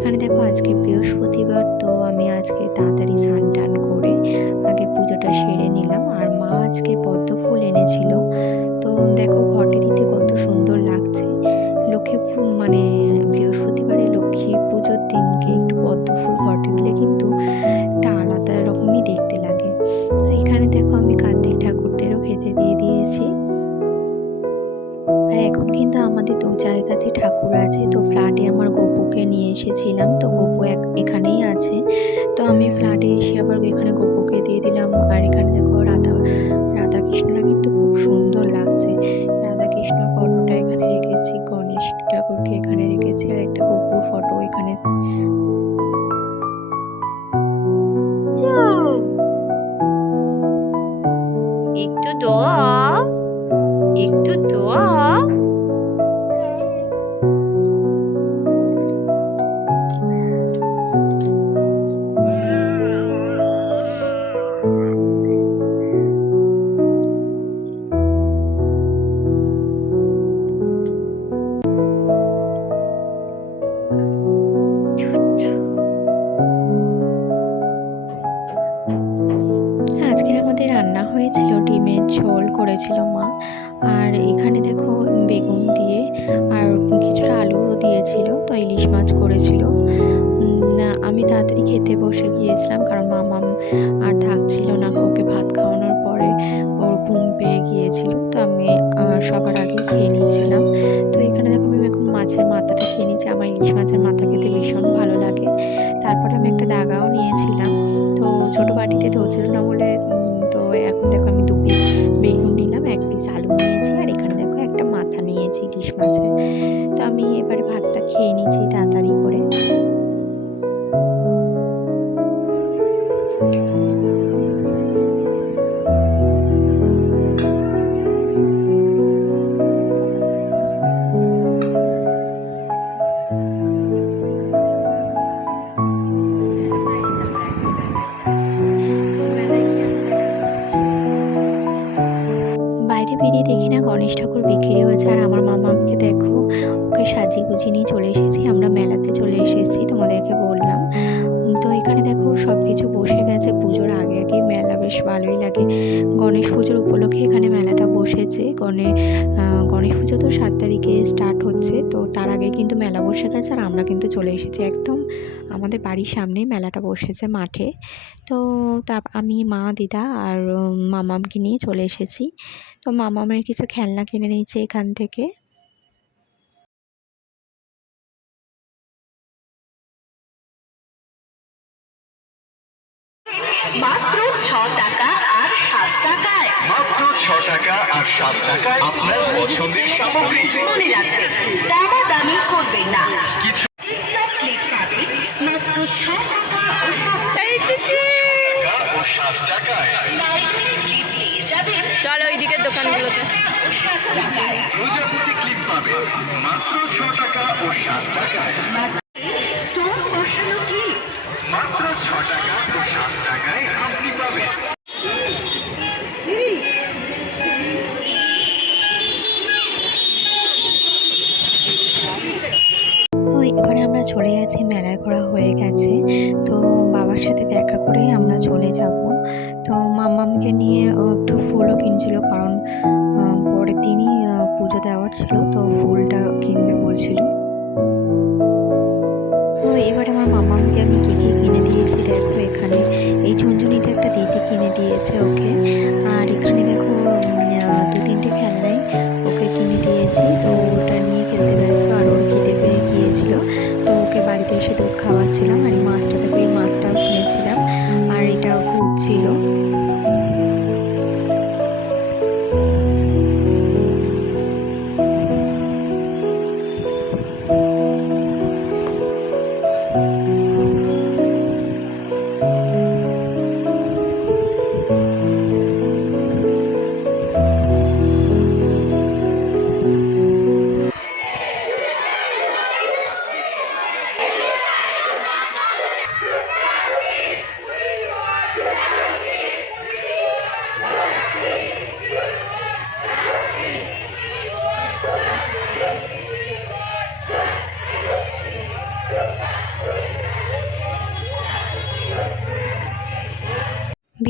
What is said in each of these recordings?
এখানে দেখো আজকে বৃহস্পতিবার তো আমি আজকে আর এখন কিন্তু আমাদের দু জায়গাতে ঠাকুর আছে। তো ফ্ল্যাটে আমার গপুকে নিয়ে এসেছিলাম। তো গপু এক এখানেই আছে। তো আমি ফ্ল্যাটে এসে আবার এখানে গপুকে দিয়ে দিলাম। আর হয়েছিল ডিমের ঝোল করেছিল মা। আর এখানে দেখো বেগুন দিয়ে আর কিছুটা আলুও দিয়েছিল, তো ইলিশ মাছ করেছিল। আমি তাড়াতাড়ি খেতে বসে গিয়েছিলাম কারণ মামাম আর থাকছিল না, ওকে ভাত খাওয়ানোর পরে। ওর ঘুম পেয়ে গিয়েছিল, তো আমি সবার আগে খেয়ে নিচ্ছিলাম বেরিয়ে দেখি না গণেশ ঠাকুর বিক্রি হয়েছে, আর আমার মামাকে দেখো, ওকে সাজিয়ে গুজিয়ে নিয়ে চলে এসেছি। আমরা মেলাতে চলে এসেছি, তোমাদেরকে বললাম। এখানে দেখো সব কিছু বসে গেছে, পুজোর আগে আগে মেলা বেশ ভালোই লাগে। গণেশ পুজোর উপলক্ষে এখানে মেলাটা বসেছে। গণে গণেশ পুজো তো সাত তারিখে স্টার্ট হচ্ছে, তো তার আগে কিন্তু মেলা বসে গেছে আর আমরা কিন্তু চলে এসেছি একদম আমাদের বাড়ির সামনেই মেলাটা বসেছে মাঠে। তো তা, আমি, মা, দিদা আর মামামকে নিয়ে চলে এসেছি। তো মামামের কিছু খেলনা কিনে নিয়েছে এখান থেকে। মাত্র ছ টাকা আর সাত টাকায়। মাত্র ছ টাকা আর সাত টাকায় আপনার পছন্দের সামগ্রী। মনে রাখবে দামাদামি করবে না। কিছু টিকটক মাত্র ছ টাকা ও সাত টাকা। ও সাত টাকায়। লাইনের ক্লিপ পেয়ে যাবেন চলো ওই দিকের দোকানগুলোতে ও প্রজাপতি ক্লিপ পাবে। মাত্র ছ টাকা ও সাত টাকায়। চলে যাচ্ছি মেলায় ঘোরা হয়ে গেছে। তো বাবার সাথে দেখা করেই আমরা চলে যাব। তো মামামকে নিয়ে একটু ফুলও কিনছিল কারণ পরের দিনই পুজো দেওয়ার ছিল, তো ফুলটা কিনবে বলছিল। তো এবারে আমার মামামকে আমি কী কী কিনে দিয়েছি দেখো এখানে। এই ঝুনঝুনিটা একটা দিদি কিনে দিয়েছে ওকে। আর এখানে দেখো দু তিনটে খেলনাই ওকে কিনে দিয়েছি। তো ওটা নিয়ে খেলতে ব্যস্ত আর ওর খিদে পেয়ে গিয়েছিল। তো ওকে বাড়িতে এসে দুধ খাওয়াচ্ছিলাম আর এই মাছটা এই মাছটাও কিনেছিলাম। আর এটা ওকে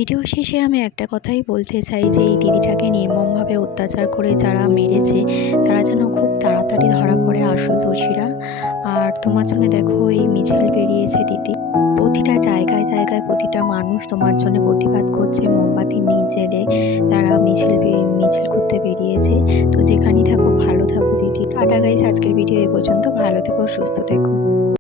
ভিডিও শেষে আমি একটা কথাই বলতে চাই যে এই দিদিটাকে নির্মমভাবে অত্যাচার করে যারা মেরেছে, তারা যেন খুব তাড়াতাড়ি ধরা পড়ে আসল দোষীরা। আর তোমার জন্য দেখো, এই মিছিল বেরিয়েছে দিদি। প্রতিটা জায়গায় জায়গায় প্রতিটা মানুষ তোমার জন্য প্রতিবাদ করছে মোমবাতি নিয়ে জেলে তারা মিছিল মিছিল করতে বেরিয়েছে। তো যেখানেই থাকো, ভালো থাকো দিদি। টাটা গাইস আজকের ভিডিও এই পর্যন্ত। ভালো থেকো, সুস্থ থেকো।